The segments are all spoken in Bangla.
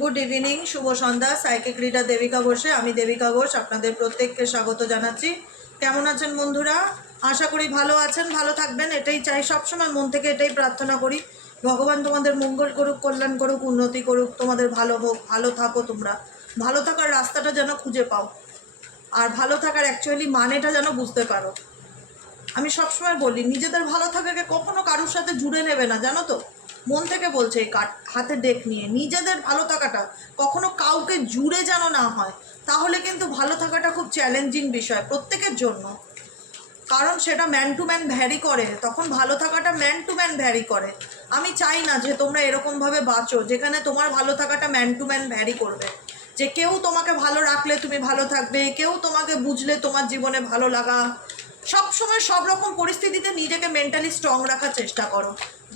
গুড ইভিনিং, শুভ সন্ধ্যা। সাইকিক রিডার দেবিকা ঘোষে, আমি দেবিকা ঘোষ আপনাদের প্রত্যেককে স্বাগত জানাচ্ছি। কেমন আছেন বন্ধুরা? আশা করি ভালো আছেন, ভালো থাকবেন, এটাই চাই। সবসময় মন থেকে এটাই প্রার্থনা করি, ভগবান তোমাদের মঙ্গল করুক, কল্যাণ করুক, উন্নতি করুক, তোমাদের ভালো হোক, ভালো থাকো। তোমরা ভালো থাকার রাস্তাটা যেন খুঁজে পাও, আর ভালো থাকার অ্যাকচুয়ালি মানেটা যেন বুঝতে পারো। আমি সবসময় বলি, নিজেদের ভালো থাকাকে কখনো কারোর সাথে জুড়ে নেবে না, জানো তো। মন থেকে বলছে, এই হাতে ডেক নিয়ে নিজেদের ভালো থাকাটা কখনো কাউকে জুড়ে যেন না হয়। তাহলে কিন্তু ভালো থাকাটা খুব চ্যালেঞ্জিং বিষয় প্রত্যেকের জন্য, কারণ সেটা ম্যান টু ম্যান ভ্যারি করে। তখন ভালো থাকাটা ম্যান টু ম্যান ভ্যারি করে। আমি চাই না যে তোমরা এরকমভাবে বাঁচো যেখানে তোমার ভালো থাকাটা ম্যান টু ম্যান ভ্যারি করবে, যে কেউ তোমাকে ভালো রাখলে তুমি ভালো থাকবে, কেউ তোমাকে বুঝলে তোমার জীবনে ভালো লাগা। সব সময় সব রকম পরিস্থিতিতে নিজেকে মেন্টালি স্ট্রং রাখার চেষ্টা করো।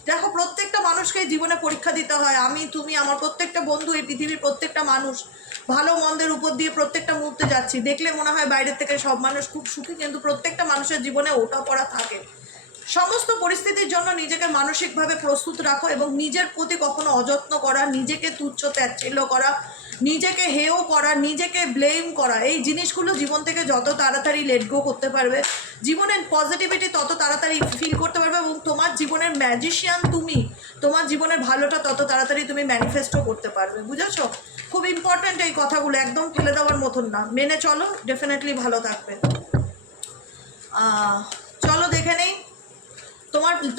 দেখো, প্রত্যেকটা মানুষকে জীবনে পরীক্ষা দিতে হয়। আমি, তুমি, আমার প্রত্যেকটা বন্ধু, এই পৃথিবীর প্রত্যেকটা মানুষ ভালো মন্দের উপর দিয়ে প্রত্যেকটা মুহূর্তে যাচ্ছি। দেখলে মনে হয় বাইরের থেকে সব মানুষ খুব সুখী, কিন্তু প্রত্যেকটা মানুষের জীবনে ওঠা পড়া থাকে। সমস্ত পরিস্থিতির জন্য নিজেকে মানসিকভাবে প্রস্তুত রাখো, এবং নিজের প্রতি কখনো অযত্ন করা, নিজেকে তুচ্ছ তাচ্ছিল্য করা, নিজেকে হেয় করা, নিজেকে ব্লেম করা, এই জিনিসগুলো জীবন থেকে যত তাড়াতাড়ি লেট গো করতে পারবে, জীবনের পজিটিভিটি তত তাড়াতাড়ি ফিল করতে পারবে, এবং তোমার জীবনের ম্যাজিশিয়ান তুমি, তোমার জীবনের ভালোটা তত তাড়াতাড়ি তুমি ম্যানিফেস্টও করতে পারবে। বুঝেছো? খুব ইম্পর্ট্যান্ট এই কথাগুলো, একদম ফেলে দেওয়ার মতন না। মেনে চলো, ডেফিনেটলি ভালো থাকবে। চলো দেখে নেই,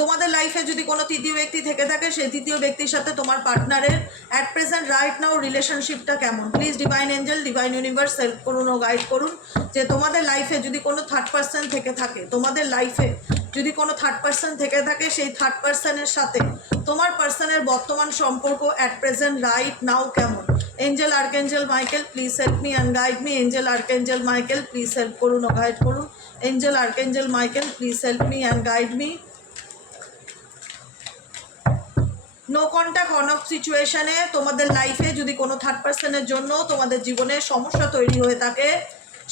তোমাদের লাইফে যদি কোনো তৃতীয় ব্যক্তি থেকে থাকে, সেই তৃতীয় ব্যক্তির সাথে তোমার পার্টনারের অ্যাট প্রেজেন্ট রাইট নাও রিলেশনশিপটা কেমন। Please divine Angel, divine universe help করুন ও গাইড করুন, যে তোমাদের লাইফে যদি কোনো থার্ড পার্সন থেকে থাকে, তোমাদের লাইফে যদি কোনো থার্ড পার্সন থেকে থাকে, সেই থার্ড পার্সনের সাথে তোমার পার্সনের বর্তমান সম্পর্ক অ্যাট প্রেজেন্ট রাইট নাও কেমন। Angel archangel Michael, please help me and guide me. Angel archangel Michael, please help করুন ও গাইড করুন। Angel archangel Michael, please help me and guide me. No contact on off সিচুয়েশানে তোমাদের লাইফে যদি কোনো থার্ড পার্সনের জন্য তোমাদের জীবনে সমস্যা তৈরি হয়ে থাকে,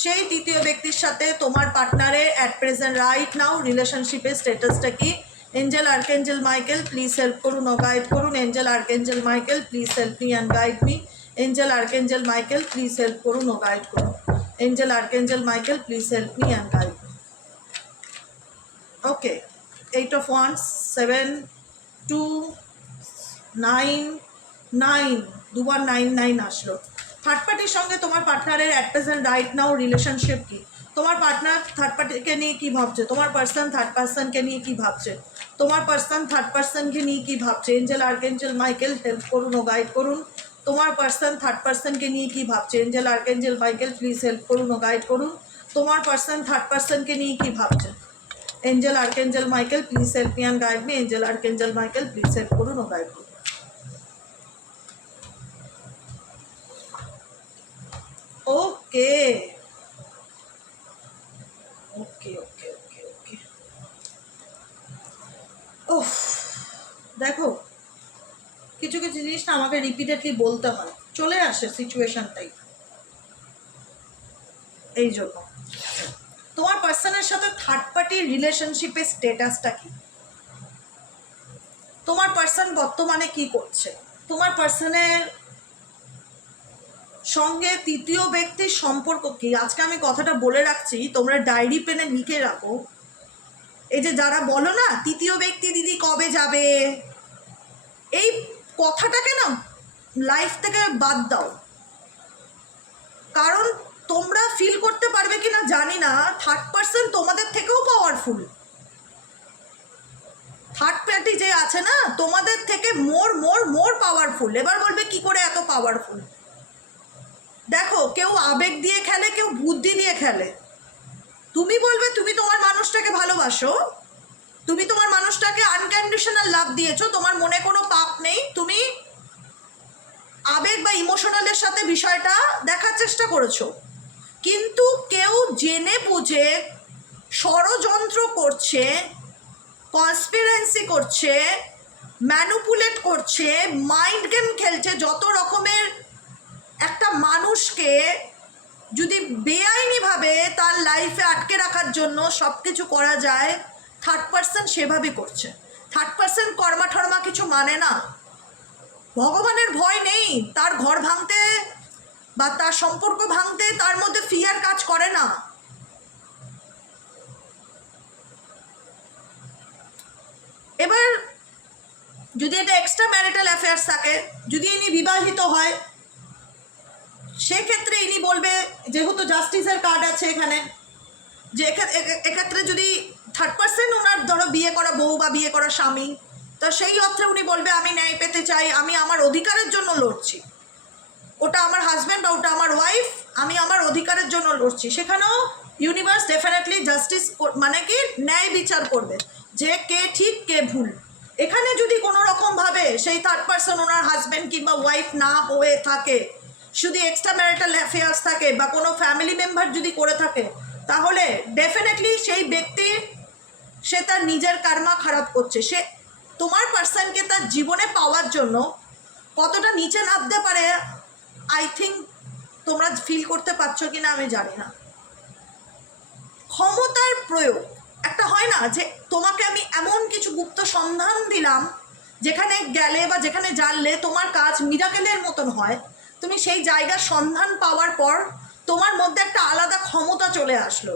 সেই তৃতীয় ব্যক্তির সাথে তোমার পার্টনারে অ্যাট প্রেজেন্ট রাইট নাও রিলেশনশিপের স্ট্যাটাসটা কি। Angel archangel Michael, please help করুন ও গাইড করুন। Angel archangel Michael, please help me and guide me. Angel archangel Michael, please help করুন ও গাইড করুন। Angel archangel Michael, please help me and guide me. Okay, 8 of Wands, 7, 2, 9, 9, দুবার 9 আসলো। থার্ড পার্টির সঙ্গে তোমার পার্টনারের at present right now relationship কি। তোমার পার্টনার থার্ড পার্টিকে নিয়ে কী ভাবছে, তোমার পার্সন থার্ড পার্সনকে নিয়ে কী ভাবছে, তোমার পার্সন থার্ড পার্সনকে নিয়ে কী ভাবছে। এঞ্জেল আর্কএঞ্জেল মাইকেল হেল্প করুন ও গাইড করুন, তোমার পার্সন থার্ড পার্সনকে নিয়ে কী ভাবছে। Angel archangel Michael, please help করুন ও গাইড করুন, তোমার পার্সন থার্ড পার্সনকে নিয়ে কী ভাবছে। Angel archangel Michael, please help me and guide me. Angel archangel Michael, please help করুন ও গাইড করুন। ওকে ওকে ওকে ওকে ওকে ওহ, দেখো, কিছু কিছু জিনিস না আমাকে রিপিটেডলি বলতে হয়, চলে আসে সিচুয়েশনটাই। এই জন্য তোমার পার্সনের সাথে থার্ড পার্টির রিলেশনশিপের স্ট্যাটাসটা কি, তোমার পার্সন বর্তমানে কি করছে, তোমার পার্সনের সঙ্গে তৃতীয় ব্যক্তির সম্পর্ক কি। আজকে আমি কথাটা বলে রাখছি, তোমরা ডায়েরি পেনে লিখে রাখো। এই যে যারা বলো না তৃতীয় ব্যক্তি দিদি কবে যাবে, এই কথাটাকে না লাইফ থেকে বাদ দাও। কারণ তোমরা ফিল করতে পারবে কি না জানি না, থার্ড পার্সন তোমাদের থেকেও পাওয়ারফুল। থার্ড পার্টি যে আছে না, তোমাদের থেকে মোর মোর মোর পাওয়ারফুল। এবার বলবে কি করে এত পাওয়ারফুল। দেখো, কেউ আবেগ দিয়ে খেলে, কেউ বুদ্ধি দিয়ে খেলে। তুমি বলবে তুমি তোমার মানুষটাকে ভালোবাসো, তুমি তোমার মানুষটাকে আনকন্ডিশনাল লাভ দিয়েছো, তোমার মনে কোনো পাপ নেই, তুমি আবেগ বা ইমোশনালের সাথে বিষয়টা দেখার চেষ্টা করেছো। কিন্তু কেউ জেনে বুঝে ষড়যন্ত্র করছে, কনস্পিরেন্সি করছে, ম্যানুপুলেট করছে, মাইন্ড গেম খেলছে, যত রকমের। একটা মানুষকে যদি বেআইনিভাবে তার লাইফে আটকে রাখার জন্য সব কিছু করা যায়, থার্ড পার্সন সেভাবে করছে। থার্ড পার্সন কর্মা ঠর্মা কিছু মানে না। ভগবানের ভয় নেই, তার ঘর ভাঙতে বা তার সম্পর্ক ভাঙতে তার মধ্যে ফিয়ার কাজ করে না। এবার যদি এটা এক্সট্রা ম্যারিটাল অ্যাফেয়ার্স থাকে, যদি ইনি বিবাহিত হয়, সেক্ষেত্রে ইনি বলবে, যেহেতু জাস্টিসের কার্ড আছে এখানে, যে এক্ষেত্রে যদি থার্ড পার্সন ওনার ধরো বিয়ে করা বউ বা বিয়ে করা স্বামী, তো সেই অর্থে উনি বলবে আমি ন্যায় পেতে চাই, আমি আমার অধিকারের জন্য লড়ছি, ওটা আমার হাজব্যান্ড বা ওটা আমার ওয়াইফ, আমি আমার অধিকারের জন্য লড়ছি। সেখানেও ইউনিভার্স ডেফিনেটলি জাস্টিস মানে কি ন্যায় বিচার করবে যে কে ঠিক কে ভুল। এখানে যদি কোনো রকমভাবে সেই থার্ড পার্সন ওনার হাজব্যান্ড কিংবা ওয়াইফ না হয়ে থাকে, শুধু এক্সট্রা ম্যারিটাল অ্যাফেয়ার্স থাকে বা কোনো ফ্যামিলি মেম্বার যদি করে থাকে, তাহলে ডেফিনেটলি সেই ব্যক্তি সে তার নিজের কার্মা খারাপ করছে। সে তোমার পার্সনকে তার জীবনে পাওয়ার জন্য কতটা নিচে নামতে পারে, আই থিঙ্ক তোমরা ফিল করতে পারছো কি না আমি জানি না। ক্ষমতার প্রয়োগ একটা হয় না, যে তোমাকে আমি এমন কিছু গুপ্ত সন্ধান দিলাম যেখানে গেলে বা যেখানে জানলে তোমার কাজ মিরাকেলের মতন হয়, তুমি সেই জায়গার সন্ধান পাওয়ার পর তোমার মধ্যে একটা আলাদা ক্ষমতা চলে আসলো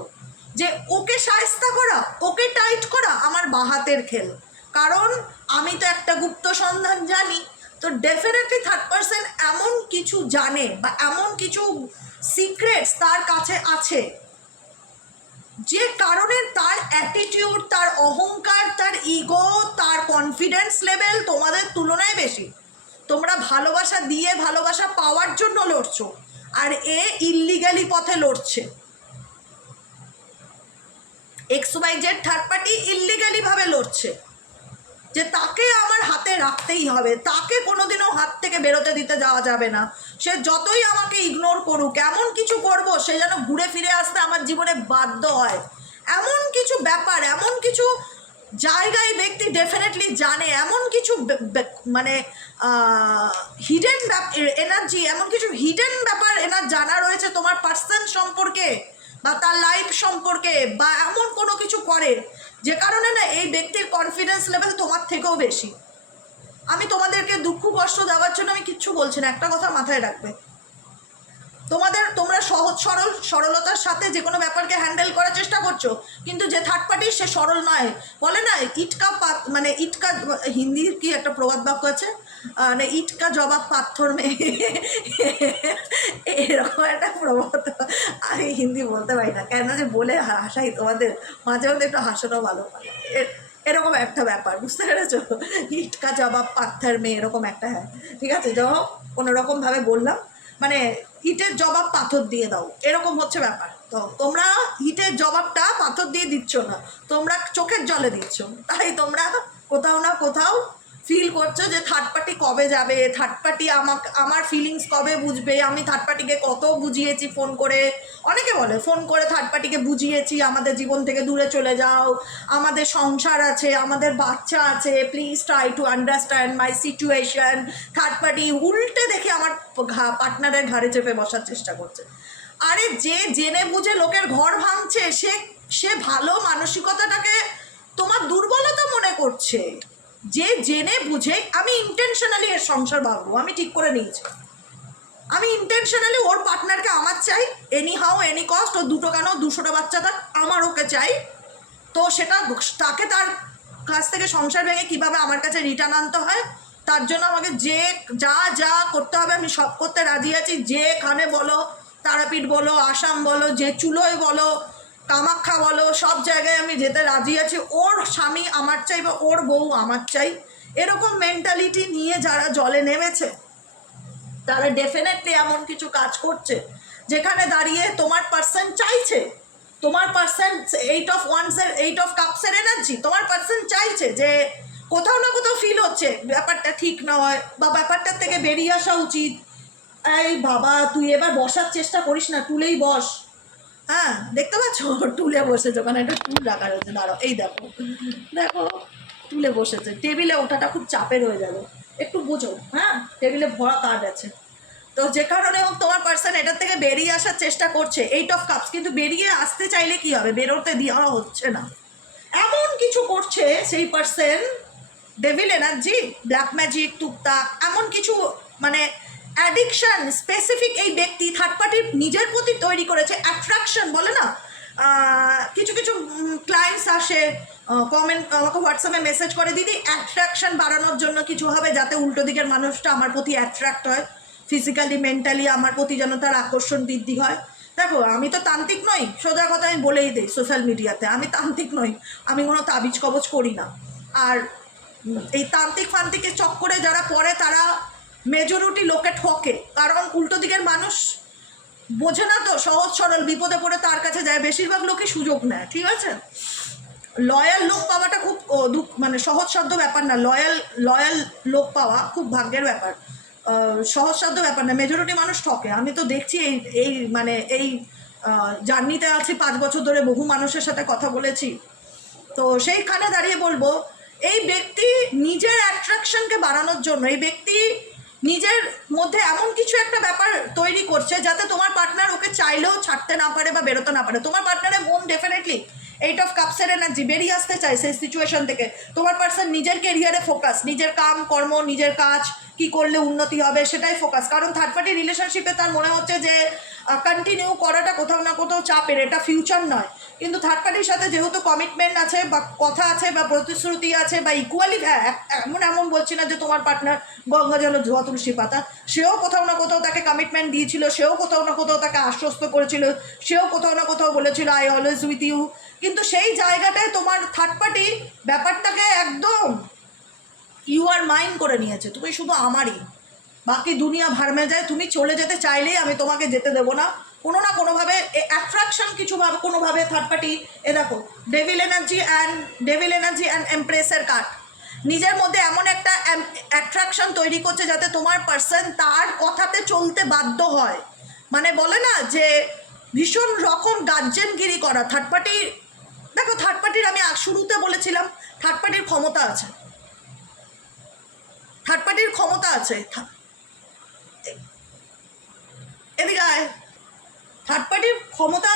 যে ওকে শায়েস্তা করা, ওকে টাইট করা আমার বাহাতের খেল, কারণ আমি তো একটা গুপ্ত সন্ধান জানি। তো ডেফিনেটলি থার্ড পার্সন এমন কিছু জানে বা এমন কিছু সিক্রেটস তার কাছে আছে যে কারণে তার অ্যাটিটিউড, তার অহংকার, তার ইগো, তার কনফিডেন্স লেভেল তোমাদের তুলনায় বেশি। তোমরা ভালোবাসা দিয়ে ভালোবাসা পাওয়ার জন্য লড়ছো, আর এ ইল্লিগালি পথে লড়ছে। XYZ থার্ড পার্টি ইল্লিগালি ভাবে লড়ছে যে তাকে আমার হাতে রাখতেই হবে, তাকে কোনোদিনও হাত থেকে বেরোতে দিতে যাওয়া যাবে না। সে যতই আমাকে ইগনোর করুক, এমন কিছু করব সে যেন ঘুরে ফিরে আসতে আমার জীবনে বাধ্য হয়, এমন কিছু ব্যাপার, এমন কিছু জায়গায় ব্যক্তি ডেফিনেটলি জানে, এমন কিছু মানে হিডেন এনার্জি, এমন কিছু হিডেন ব্যাপার এনার জানা রয়েছে তোমার পার্সন সম্পর্কে বা তার লাইফ সম্পর্কে, বা এমন কোনো কিছু করে যে কারণে না এই ব্যক্তির কনফিডেন্স লেভেল তোমার থেকেও বেশি। আমি তোমাদেরকে দুঃখ কষ্ট দেওয়ার জন্য আমি কিচ্ছু বলছি না, একটা কথা মাথায় রাখবে, তোমরা সহজ সরলতার সাথে যে কোনো ব্যাপারকে হ্যান্ডেল করার চেষ্টা করছো, কিন্তু যে থার্ড পার্টি সে সরল নয়। বলে না ইটকা মানে ইটকা, হিন্দির কি একটা প্রবাদ বাক্য আছে, মানে ইটকা জবাব পাথর মেয়ে, এরকম একটা প্রবাদ। আমি হিন্দি বলতে পারি না, কেন যে বলে হাসাই তোমাদের, মাঝে মধ্যে একটু হাসানো ভালো পারে, এরকম একটা ব্যাপার, বুঝতে পেরেছো? ইটকা জবাব পাথর মেয়ে, এরকম একটা, হ্যাঁ ঠিক আছে, যাও কোনোরকমভাবে বললাম, মানে ইটের জবাব পাথর দিয়ে দাও, এরকম হচ্ছে ব্যাপার। তো তোমরা ইটের জবাবটা পাথর দিয়ে দিচ্ছ না, তোমরা চোখের জলে দিচ্ছ। তাই তোমরা কোথাও না কোথাও ফিল করছো যে থার্ড পার্টি কবে যাবে, থার্ড পার্টি আমার ফিলিংস কবে বুঝবে। আমি থার্ড পার্টিকে কত বুঝিয়েছি ফোন করে, অনেকে বলে ফোন করে থার্ড পার্টিকে বুঝিয়েছি আমাদের জীবন থেকে দূরে চলে যাও, আমাদের সংসার আছে, আমাদের বাচ্চা আছে, please try to understand my situation. Third party উল্টে দেখে আমার পার্টনারের ঘাড়ে চেপে বসার চেষ্টা করছে। আরে যে জেনে বুঝে লোকের ঘর ভাঙছে, সে ভালো মানসিকতাটাকে তোমার দুর্বলতা মনে করছে। যে জেনে বুঝে, আমি ইন্টেনশনালি এর সংসার ভাববো, আমি ঠিক করে নিয়েছি, আমি ইন্টেনশনালি ওর পার্টনারকে আমার চাই, এনি হাউ এনি কস্ট, ও দুটো কেন 200টা বাচ্চা থাক, আমার ওকে চাই। তো সেটা তাকে তার কাছ থেকে সংসার ভেঙে কীভাবে আমার কাছে রিটার্ন আনতে হয়, তার জন্য আমাকে যে যা করতে হবে আমি সব করতে রাজি আছি। যেখানে বলো, তারাপীঠ বলো, আসাম বলো, যে চুলোয় বলো, কামাখ্যা বলো, সব জায়গায় আমি যেতে রাজি আছি। ওর স্বামী আমার চাই বা ওর বউ আমার চাই, এরকম মেন্টালিটি নিয়ে যারা জলে নেমেছে তারা ডেফিনেটলি এমন কিছু কাজ করছে যেখানে দাঁড়িয়ে তোমার পার্সন চাইছে, তোমার পার্সন 8 of Wands এর 8 of Cups এর এনার্জি, তোমার পার্সন চাইছে যে কোথাও না কোথাও ফিল হচ্ছে ব্যাপারটা ঠিক নয় বা ব্যাপারটার থেকে বেরিয়ে আসা উচিত। এই বাবা তুই এবার বসার চেষ্টা করিস না, টুলেই বস। হ্যাঁ দেখতে পাচ্ছ টুলে বসেছে, ওখানে একটা টুল রাখা রয়েছে, দাঁড়াও এই দেখো দেখো টুলে বসেছে। টেবিলে ওঠাটা খুব চাপের হয়ে যাবে, একটু বোঝো। হ্যাঁ টেবিলে ভরা কার্ড আছে, তো যে কারণে হোক তোমার পার্সন এটার থেকে বেরিয়ে আসার চেষ্টা করছে। 8 of Cups, কিন্তু বেরিয়ে আসতে চাইলে কি হবে, বেরোতে দেওয়া হচ্ছে না, এমন কিছু করছে সেই person devil energy, black magic, টুকটা এমন কিছু মানে অ্যাডিকশন স্পেসিফিক এই ব্যক্তি থার্ড পার্টির নিজের প্রতি তৈরি করেছে। অ্যাট্রাকশন বলে না, কিছু কিছু ক্লায়েন্টস আসে কমেন্ট আমাকে হোয়াটসঅ্যাপে মেসেজ করে, দিদি অ্যাট্রাকশন বাড়ানোর জন্য কিছু হবে যাতে উল্টো দিকের মানুষটা আমার প্রতি অ্যাট্রাক্ট হয়, ফিজিক্যালি মেন্টালি আমার প্রতি যেন তার আকর্ষণ বৃদ্ধি হয়। দেখো আমি তো তান্ত্রিক নই, সোজা কথা আমি বলেই দিই সোশ্যাল মিডিয়াতে, আমি তান্ত্রিক নই, আমি কোনো তাবিজ কবজ করি না। আর এই তান্ত্রিক ফান্ত্রিকের চক্করে যারা পড়ে তারা মেজরিটি লোকে ঠকে, কারণ উল্টো দিকের মানুষ বোঝে না তো, সহজ সরল, বিপদে পড়ে তার কাছে যায়, বেশিরভাগ লোকই সুযোগ নেয়। ঠিক আছে, লয়াল লোক পাওয়াটা খুব মানে সহজসাধ্য ব্যাপার না, লয়াল লোক পাওয়া খুব ভাগ্যের ব্যাপার, সহজসাধ্য ব্যাপার না। মেজরিটি মানুষ ঠকে, আমি তো দেখছি এই মানে এই জার্নিতে আছি 5 বছর ধরে, বহু মানুষের সাথে কথা বলেছি। তো সেইখানে দাঁড়িয়ে বলবো, এই ব্যক্তি নিজের অ্যাট্রাকশনকে বাড়ানোর জন্য এই ব্যক্তি নিজের মধ্যে এমন কিছু একটা ব্যাপার তৈরি করছে যাতে তোমার পার্টনার ওকে চাইলেও ছাড়তে না পারে বা বেরোতে না পারে। তোমার পার্টনারের মন ডেফিনেটলি 8 অফ কাপসের এনার্জি, বেরিয়ে আসতে চায় সেই সিচুয়েশন থেকে। তোমার পার্সন নিজের কেরিয়ারে ফোকাস, নিজের কাম কর্ম, নিজের কাজ কি করলে উন্নতি হবে সেটাই ফোকাস। কারণ থার্ড পার্টি রিলেশনশিপে তার মনে হচ্ছে যে কন্টিনিউ করাটা কোথাও না কোথাও চাপের, এটা ফিউচার নয়। কিন্তু থার্ড পার্টির সাথে যেহেতু কমিটমেন্ট আছে বা কথা আছে বা প্রতিশ্রুতি আছে বা ইকুয়ালি, হ্যাঁ এমন বলছি না যে তোমার পার্টনার গঙ্গা জল ধোয়া তুলসী পাতা, সেও কোথাও না কোথাও তাকে কমিটমেন্ট দিয়েছিল, সেও কোথাও না কোথাও তাকে আশ্বস্ত করেছিল, সেও কোথাও না কোথাও বলেছিল আই অলওয়েজ উইথ ইউ। কিন্তু সেই জায়গাটায় তোমার থার্ড পার্টি ব্যাপারটাকে একদম ইউ আর মাইন্ড করে নিয়েছে, তুমি শুধু আমারই, বাকি দুনিয়া ভাড়মে যায়, তুমি চলে যেতে চাইলেই আমি তোমাকে যেতে দেবো না। কোনো না কোনোভাবে অ্যাট্রাকশন কিছুভাবে কোনোভাবে থার্ড পার্টি, এ দেখো ডেভিল এনার্জি অ্যান্ড এমপ্রেসের কার্ড, নিজের মধ্যে এমন একটা অ্যাট্রাকশন তৈরি করছে যাতে তোমার পার্সন তার কথাতে চলতে বাধ্য হয়। মানে বলে না যে ভীষণ রকম গার্জেনগিরি করা থার্ড পার্টি। দেখো থার্ড পার্টির আমি শুরুতে বলেছিলাম থার্ড পার্টির ক্ষমতা আছে, থার্ড পার্টির ক্ষমতা আছে, এদিকে আয়, থার্ড পার্টির ক্ষমতা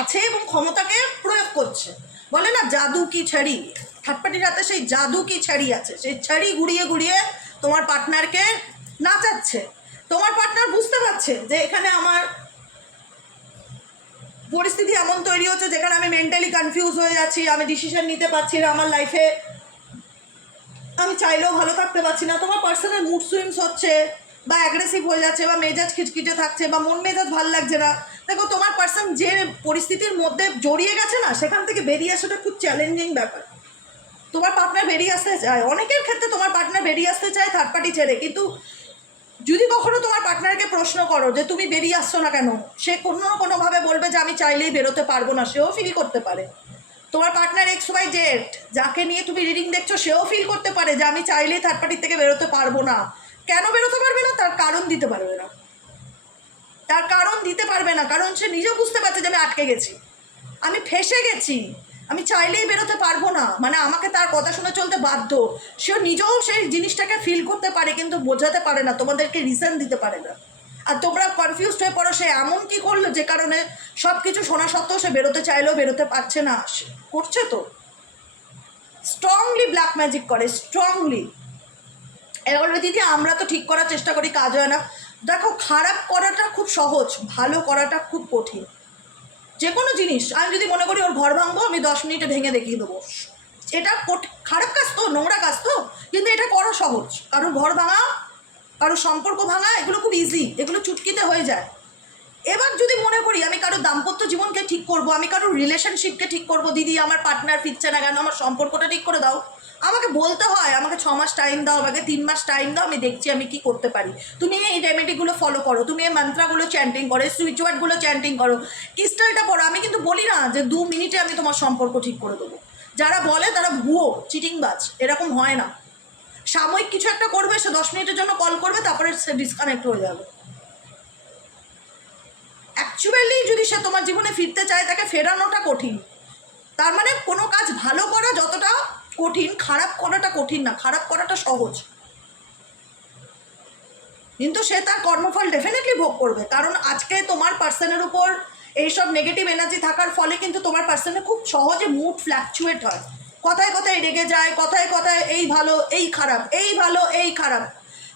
আছে এবং ক্ষমতাকে প্রয়োগ করছে। বলে না জাদু কি ছাড়ি, থার্ড পার্টির হাতে সেই জাদু কি ছাড়ি আছে, সেই ছাড়ি ঘুরিয়ে ঘুরিয়ে তোমার পার্টনারকে নাচাচ্ছে। তোমার পার্টনার বুঝতে পারছে যে এখানে আমার পরিস্থিতি এমন তৈরি হচ্ছে যেখানে আমি মেন্টালি কনফিউজ হয়ে যাচ্ছি, আমি ডিসিশন নিতে পারছি না, আমার লাইফে আমি চাইলেও ভালো থাকতে পারছি না। তোমার পার্সোনাল মুড সুইংস হচ্ছে বা অ্যাগ্রেসিভ হয়ে যাচ্ছে বা মেজাজ খিচখিচে থাকছে বা মন মেজাজ ভাল লাগছে না। দেখো তোমার পার্সন যে পরিস্থিতির মধ্যে জড়িয়ে গেছে না, সেখান থেকে বেরিয়ে আসাটা খুব চ্যালেঞ্জিং ব্যাপার। তোমার পার্টনার বেরিয়ে আসতে চায়, অনেকের ক্ষেত্রে তোমার পার্টনার বেরিয়ে আসতে চায় থার্ড পার্টি ছেড়ে, কিন্তু যদি কখনো তোমার পার্টনারকে প্রশ্ন করো যে তুমি বেরিয়ে আসছো না কেন, সে কোনো না কোনোভাবে বলবে যে আমি চাইলেই বেরোতে পারবো না, সেও ফিল করতে পারে। তোমার পার্টনার XYZ যাকে নিয়ে তুমি রিডিং দেখছো, সেও ফিল করতে পারে যে আমি চাইলেই থার্ড পার্টির থেকে বেরোতে পারবো না। কেন বেরোতে পারবে না? তার কারণ দিতে পারবে না, তার কারণ দিতে পারবে না, কারণ সে নিজেও বুঝতে পারছে যে আমি আটকে গেছি, আমি ফেসে গেছি, আমি চাইলেই বেরোতে পারবো না, মানে আমাকে তার কথা শুনে চলতে বাধ্য। সেও নিজেও সেই জিনিসটাকে ফিল করতে পারে কিন্তু বোঝাতে পারে না, তোমাদেরকে রিজন দিতে পারে না। আর তোমরা কনফিউজড হয়ে পড়ো সে এমন কি করলো যে কারণে সব কিছু শোনা সত্ত্বেও সে বেরোতে চাইলেও বেরোতে পারছে না। করছে তো স্ট্রংলি ব্ল্যাক ম্যাজিক করে, স্ট্রংলি। এবার দিদি আমরা তো ঠিক করার চেষ্টা করি, কাজ হয় না। দেখো খারাপ করাটা খুব সহজ, ভালো করাটা খুব কঠিন। যে কোনো জিনিস আমি যদি মনে করি ওর ঘর ভাঙবো, আমি 10 মিনিটে ভেঙে দেখিয়ে দেবো, এটা খারাপ কাজ তো, নোংরা কাজ তো, কিন্তু এটা করা সহজ। কারোর ঘর ভাঙা, কারোর সম্পর্ক ভাঙা, এগুলো খুব ইজি, এগুলো চুটকিতে হয়ে যায়। এবার যদি মনে করি আমি কারোর দাম্পত্য জীবনকে ঠিক করব, আমি কারোর রিলেশনশিপকে ঠিক করব, দিদি আমার পার্টনার ফিরছে না কেন, আমার সম্পর্কটা ঠিক করে দাও, আমাকে বলতে হয় আমাকে 6 মাস টাইম দাও, আমাকে 3 মাস টাইম দাও, আমি দেখছি আমি কি করতে পারি। তুমি এই রেমেডিগুলো ফলো করো, তুমি এই মন্ত্রগুলো চ্যান্টিং করো, এই সুইচ ওয়ার্ডগুলো চ্যান্টিং করো, ক্রিস্টালটা পড়ো। আমি কিন্তু বলি না যে 2 মিনিটে আমি তোমার সম্পর্ক ঠিক করে দেবো। যারা বলে তারা ভুয়ো চিটিংবাজ, এরকম হয় না। সাময়িক কিছু একটা করবে, সে 10 মিনিটের জন্য কল করবে, তারপরে সে ডিসকানেক্ট হয়ে যাবে। অ্যাকচুয়ালি যদি সে তোমার জীবনে ফিরতে চায়, তাকে ফেরানোটা কঠিন। তার মানে কোনো কাজ ভালো করা যতটা কঠিন, খারাপ করাটা কঠিন না, খারাপ করাটা সহজ। কিন্তু সে তার কর্মফল ডেফিনেটলি ভোগ করবে, কারণ আজকে তোমার পার্সনের উপর এইসব নেগেটিভ এনার্জি থাকার ফলে কিন্তু তোমার পার্সনে খুব সহজে মুড ফ্ল্যাকচুয়েট হয়, কথায় কথায় রেগে যায়, কথায় কথায় এই ভালো এই খারাপ, এই ভালো এই খারাপ।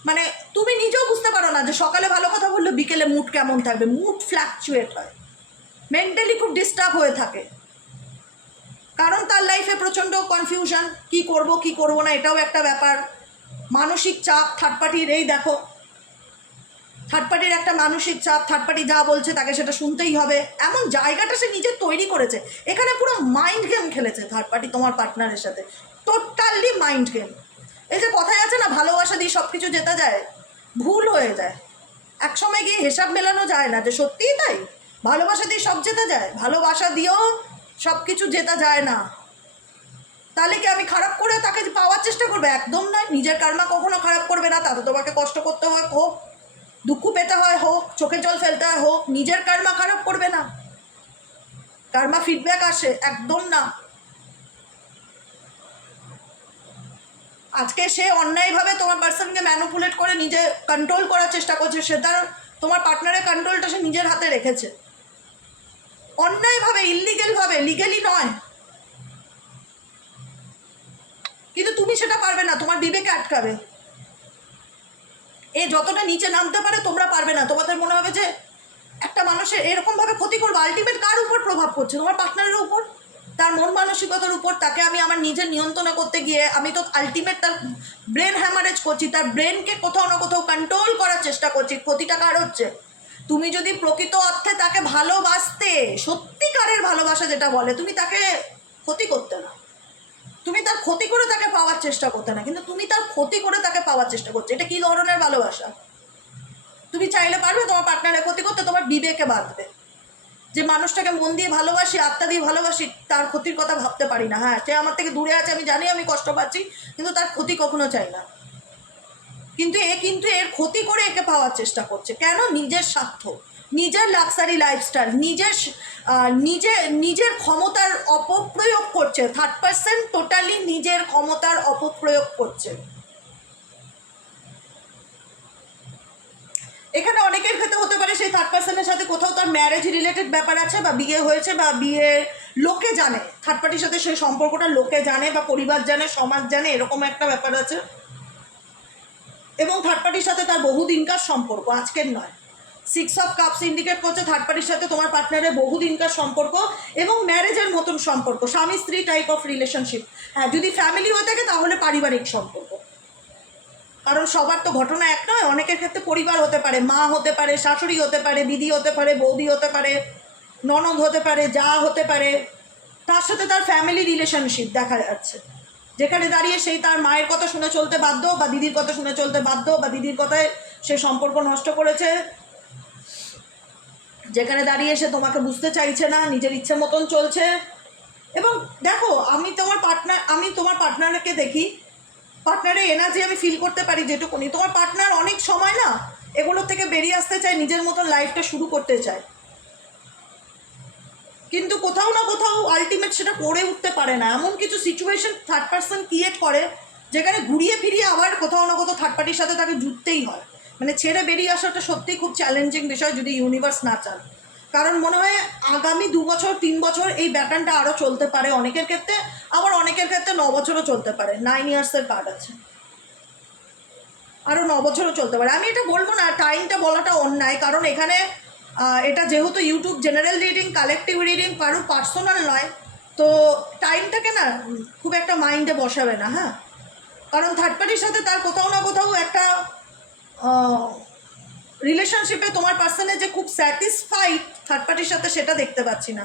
মানে তুমি নিজেও বুঝতে পারো না যে সকালে ভালো কথা বললে বিকেলে মুড কেমন থাকবে। মুড ফ্ল্যাকচুয়েট হয়, মেন্টালি খুব ডিস্টার্ব হয়ে থাকে, কারণ তার লাইফে প্রচণ্ড কনফিউশন, কি করব কি করব না, এটাও একটা ব্যাপার। মানসিক চাপ থার্ড পার্টির, এই দেখো থার্ড পার্টির একটা মানসিক চাপ, থার্ড পার্টি যা বলছে তাকে সেটা শুনতেই হবে, এমন জায়গাটা সে নিজে তৈরি করেছে। এখানে পুরো মাইন্ড গেম খেলেছে থার্ড পার্টি তোমার পার্টনারের সাথে, টোটালি মাইন্ড গেম। এই যে কথায় আছে না, ভালোবাসা দিয়ে সব কিছু জেতা যায়, ভুল হয়ে যায়। একসময় গিয়ে হিসাব মেলানো যায় না যে সত্যিই তাই ভালোবাসা দিয়ে সব জেতা যায়। ভালোবাসা দিয়েও সব কিছু জেতা যায় না। তাহলে কি আমি খারাপ করে তাকে পাওয়ার চেষ্টা করবে? একদম নয়। নিজের কার্মা কখনো খারাপ করবে না, তাতে তোমাকে কষ্ট করতে হয় হোক, দুঃখ পেতে হয় হোক, চোখের জল ফেলতে হয় হোক, নিজের কার্মা খারাপ করবে না। কার্মা ফিডব্যাক আসে, একদম না। আজকে সে অন্যায়ভাবে তোমার পার্সনকে ম্যানুপুলেট করে নিজে কন্ট্রোল করার চেষ্টা করছে, সে তার তোমার পার্টনারের কন্ট্রোলটা সে নিজের হাতে রেখেছে অন্যায়ভাবে, ইলিগেলভাবে, লিগেলি নয়। কিন্তু তুমি সেটা পারবে না, তোমার বিবেকে আটকাবে। এ যতটা নিচে নামতে পারে তোমরা পারবে না। তোমাদের মনে হবে যে একটা মানুষের এরকমভাবে ক্ষতি করবো, আলটিমেট কার উপর প্রভাব পড়ছে? তোমার পার্টনারের উপর, তার মন মানসিকতার উপর। তাকে আমার নিজের নিয়ন্ত্রণ করতে গিয়ে আমি তো আলটিমেট তার ব্রেন হ্যামারেজ করছি, তার ব্রেনকে কোথাও না কোথাও কন্ট্রোল করার চেষ্টা করছি। ক্ষতিটা কার হচ্ছে? তুমি যদি প্রকৃত অর্থে তাকে ভালোবাসতে, সত্যিকারের ভালোবাসা যেটা বলে, তুমি তাকে ক্ষতি করতে না, তুমি তার ক্ষতি করে তাকে পাওয়ার চেষ্টা করতে না, কিন্তু তুমি তার ক্ষতি করে তাকে পাওয়ার চেষ্টা করছো। এটা কী ধরনের ভালোবাসা? তুমি চাইলে পারবে তোমার পার্টনারের ক্ষতি করতে? তোমার বিবেকে বাঁধবে যে মানুষটাকে মন দিয়ে ভালোবাসি, আত্মা দিয়ে ভালোবাসি, তার ক্ষতির কথা ভাবতে পারি না। হ্যাঁ, সে আমার থেকে দূরে আছে, আমি জানি আমি কষ্ট পাচ্ছি, কিন্তু তার ক্ষতি কখনো চাই না। কিন্তু এর ক্ষতি করে একে পাওয়ার চেষ্টা করছে কেন? নিজের স্বার্থ, নিজের লাক্সারি লাইফস্টাইল, নিজের ক্ষমতার অপপ্রয়োগ করছে। থার্ড পার্সন টোটালি নিজের ক্ষমতার অপপ্রয়োগ করছে। এখানে অনেকের ক্ষেত্রে হতে পারে সেই থার্ড পার্সনের সাথে কোথাও তার ম্যারেজ রিলেটেড ব্যাপার আছে, বা বিয়ে হয়েছে, বা বিয়ে লোকে জানে, থার্ড পার্টির সাথে সেই সম্পর্কটা লোকে জানে, বা পরিবার জানে, সমাজ জানে, এরকম একটা ব্যাপার আছে। এবং থার্ড পার্টির সাথে তার বহুদিনকার সম্পর্ক, আজকের নয়। 6 অফ কাপস ইন্ডিকেট করছে থার্ড পার্টির সাথে তোমার পার্টনারের বহুদিনকার সম্পর্ক এবং ম্যারেজের মতন সম্পর্ক, স্বামী স্ত্রী টাইপ অফ রিলেশনশিপ। হ্যাঁ, যদি ফ্যামিলি হয়ে থাকে তাহলে পারিবারিক সম্পর্ক, কারণ সবার তো ঘটনা এক নয়। অনেকের ক্ষেত্রে পরিবার হতে পারে, মা হতে পারে, শাশুড়ি হতে পারে, দিদি হতে পারে, বৌদি হতে পারে, ননদ হতে পারে, যা হতে পারে, তার সাথে তার ফ্যামিলি রিলেশনশিপ দেখা যাচ্ছে, যেখানে দাঁড়িয়ে সেই তার মায়ের কথা শুনে চলতে বাধ্য, বা দিদির কথা শুনে চলতে বাধ্য, বা দিদির কথায় সে সম্পর্ক নষ্ট করেছে, যেখানে দাঁড়িয়ে সে তোমাকে বুঝতে চাইছে না, নিজের ইচ্ছে মতন চলছে। এবং দেখো, আমি তোমার পার্টনারকে দেখি, পার্টনারের এনার্জি আমি ফিল করতে পারি যেটুকুনি। তোমার পার্টনার অনেক সময় না এগুলোর থেকে বেরিয়ে আসতে চায়, নিজের মতন লাইফটা শুরু করতে চায়, কিন্তু কোথাও না কোথাও আলটিমেট সেটা করে উঠতে পারে না। এমন কিছু সিচুয়েশন থার্ড পার্সন ক্রিয়েট করে যেখানে ঘুরিয়ে ফিরিয়ে আবার কোথাও না কোথাও থার্ড পার্টির সাথে তাকে জুটতেই হয়। মানে ছেড়ে বেরিয়ে আসাটা সত্যিই খুব চ্যালেঞ্জিং বিষয় যদি ইউনিভার্স না চান। কারণ মনে হয় আগামী 2 বছর 3 বছর এই ব্যাটার্নটা আরও চলতে পারে অনেকের ক্ষেত্রে, আবার অনেকের ক্ষেত্রে 9 বছরও চলতে পারে। 9 ইয়ার্সের কার্ড আছে, আরও 9 বছরও চলতে পারে। আমি এটা বলবো না, টাইমটা বলাটা অন্যায়, কারণ এখানে এটা যেহেতু YouTube general reading, collective reading, কারো পার্সোনাল নয়, তো টাইমটাকে না খুব একটা মাইন্ডে বসাবে না। হ্যাঁ, কারণ থার্ড পার্টির সাথে তার কোথাও না কোথাও একটা রিলেশনশিপে তোমার পার্সনের যে খুব স্যাটিসফাইড থার্ড পার্টির সাথে, সেটা দেখতে পাচ্ছি না।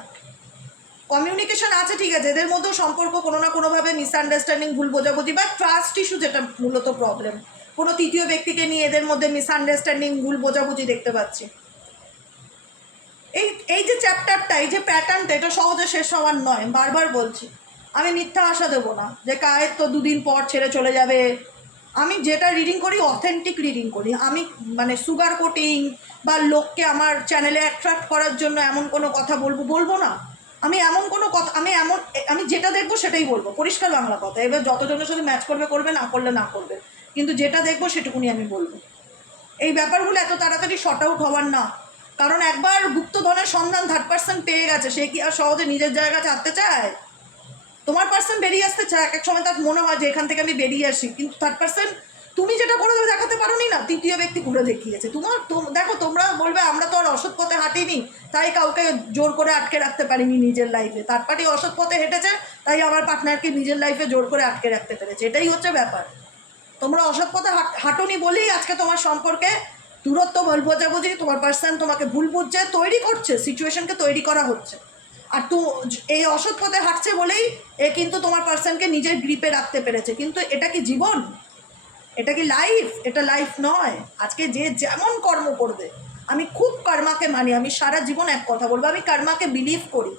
কমিউনিকেশন আছে ঠিক আছে, এদের মধ্যেও সম্পর্ক কোনো না কোনোভাবে মিসআন্ডারস্ট্যান্ডিং, ভুল বোঝাবুঝি বা ট্রাস্ট ইস্যু, যেটা মূলত প্রবলেম, কোনো তৃতীয় ব্যক্তিকে নিয়ে এদের মধ্যে মিসআন্ডারস্ট্যান্ডিং, ভুল বোঝাবুঝি দেখতে পাচ্ছি। এই যে চ্যাপ্টারটা, এই যে প্যাটার্নটা, এটা সহজে শেষ হওয়ার নয়। বারবার বলছি, আমি মিথ্যা আশা দেবো না যে কায়ের তো 2 দিন পর ছেড়ে চলে যাবে। আমি যেটা রিডিং করি অথেন্টিক রিডিং করি। আমি মানে সুগার কোটিং বা লোককে আমার চ্যানেলে অ্যাট্রাক্ট করার জন্য এমন কোনো কথা বলবো না। আমি এমন কোনো কথা, আমি যেটা দেখবো সেটাই বলবো, পরিষ্কার বাংলা কথা। এবার যতজনের সাথে ম্যাচ করবে করবে, না করলে না করবে, কিন্তু যেটা দেখবো সেটুকুনি আমি বলবো। এই ব্যাপারগুলো এত তাড়াতাড়ি শর্ট আউট হওয়ার না, কারণ একবার গুপ্তধনের সন্ধান থার্ড পার্সন পেয়ে গেছে, সে কি আর সহজে নিজের জায়গা ছাড়তে চায়? তোমার পার্সন বেরিয়ে আসতে চায়, এক এক সময় তার মনে হয় যে এখান থেকে আমি বেরিয়ে আসি, কিন্তু থার্ড পার্সন তুমি যেটা করে দেখাতে পারোনি না, তৃতীয় ব্যক্তি করে দেখিয়েছে। দেখো, তোমরা বলবে আমরা তো আর অসৎ পথে হাঁটিনি, তাই কাউকে জোর করে আটকে রাখতে পারিনি নিজের লাইফে। থার্ড পার্টি অসৎ পথে হেঁটেছে, তাই আমার পার্টনারকে নিজের লাইফে জোর করে আটকে রাখতে পেরেছে। এটাই হচ্ছে ব্যাপার। তোমরা অসৎ পথে হাঁটোনি বলেই আজকে তোমার সম্পর্কে দূরত্ব, বোঝাবুঝি, তোমার পার্সন তোমাকে ভুল বুঝছে, তৈরি করছে, সিচুয়েশনকে তৈরি করা হচ্ছে। আর এই অসৎ পথে হাঁটছে বলেই এ কিন্তু তোমার পার্সনকে নিজের গ্রিপে রাখতে পেরেছে। কিন্তু এটা কি জীবন? এটা কি লাইফ? এটা লাইফ নয়। আজকে যে যেমন কর্ম করবে, আমি খুব কর্মাকে মানি, আমি সারা জীবন এক কথা বলবো, আমি কর্মাকে বিলিভ করি।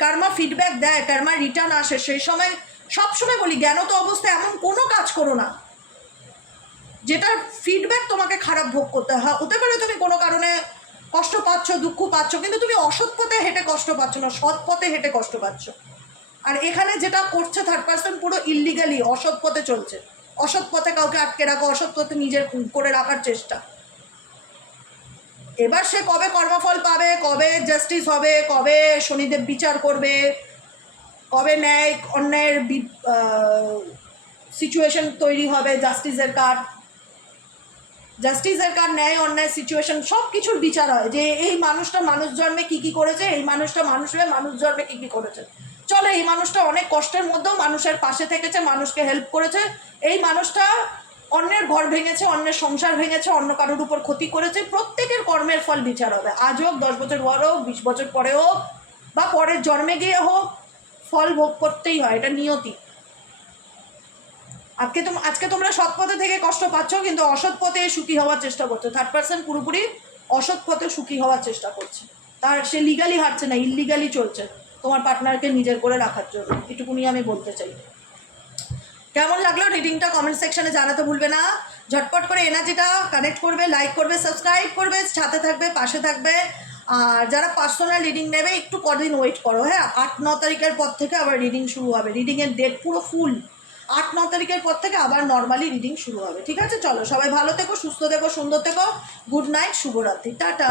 কর্মা ফিডব্যাক দেয়, কর্মা রিটার্ন আসে। সেই সময় সবসময় বলি, জ্ঞানত অবস্থায় এমন কোনো কাজ করো না যেটার ফিডব্যাক তোমাকে খারাপ ভোগ করতে হয়। হতে পারে তুমি কোনো কারণে কষ্ট পাচ্ছ, দুঃখ পাচ্ছ, কিন্তু তুমি অসৎ পথে হেঁটে কষ্ট পাচ্ছ না, সৎ পথে হেঁটে কষ্ট পাচ্ছ। আর এখানে যেটা করছে থার্ড পার্সন, পুরো ইললিগালি অসৎ পথে চলছে। অসৎ পথে কাউকে আটকে রাখো, অসৎ পথে নিজের করে রাখার চেষ্টা। এবার সে কবে কর্মফল পাবে, কবে জাস্টিস হবে, কবে শনিদেব বিচার করবে, কবে ন্যায় অন্যায়ের সিচুয়েশন তৈরি হবে, জাস্টিসের কার্ড, ন্যায় অন্যায় সিচুয়েশন, সব কিছুর বিচার হয় যে এই মানুষটা মানুষ জন্মে কী কী করেছে, এই মানুষটা মানুষ জন্মে কী কী করেছে। চলো, এই মানুষটা অনেক কষ্টের মধ্যেও মানুষের পাশে থেকেছে, মানুষকে হেল্প করেছে। এই মানুষটা অন্যের ঘর ভেঙেছে, অন্যের সংসার ভেঙেছে, অন্য কারোর উপর ক্ষতি করেছে। প্রত্যেকের কর্মের ফল বিচার হবে। আজ হোক, 10 বছর পর হোক, 20 বছর পরে হোক, বা পরের জন্মে গিয়ে হোক, ফল ভোগ করতেই হয়, এটা নিয়তি। আজকে তোমরা সৎ পথে থেকে কষ্ট পাচ্ছ, কিন্তু অসৎ পথে সুখী হওয়ার চেষ্টা করছো। থার্ড পার্সন পুরোপুরি অসৎ পথে সুখী হওয়ার চেষ্টা করছে। সে লিগালি হাঁটছে না, ইললিগালি চলছে তোমার পার্টনারকে নিজের করে রাখার জন্য। এটুকুনি আমি বলতে চাই। কেমন লাগলো রিডিংটা কমেন্ট সেকশনে জানাতে ভুলবে না। ঝটপট করে এনার্জিটা কানেক্ট করবে, লাইক করবে, সাবস্ক্রাইব করবে, সাথে থাকবে, পাশে থাকবে। আর যারা পার্সোনাল রিডিং নেবে, একটু কদিন ওয়েট করো। হ্যাঁ, 8-9 তারিখের পর থেকে আবার রিডিং শুরু হবে। রিডিংয়ের ডেট পুরো ফুল। 8-9 তারিখের পর থেকে আবার নর্মালি রিডিং শুরু হবে। ঠিক আছে, চলো, সবাই ভালো থেকো, সুস্থ থেকো, সুন্দর থেকো। গুড নাইট, শুভরাত্রি, টাটা।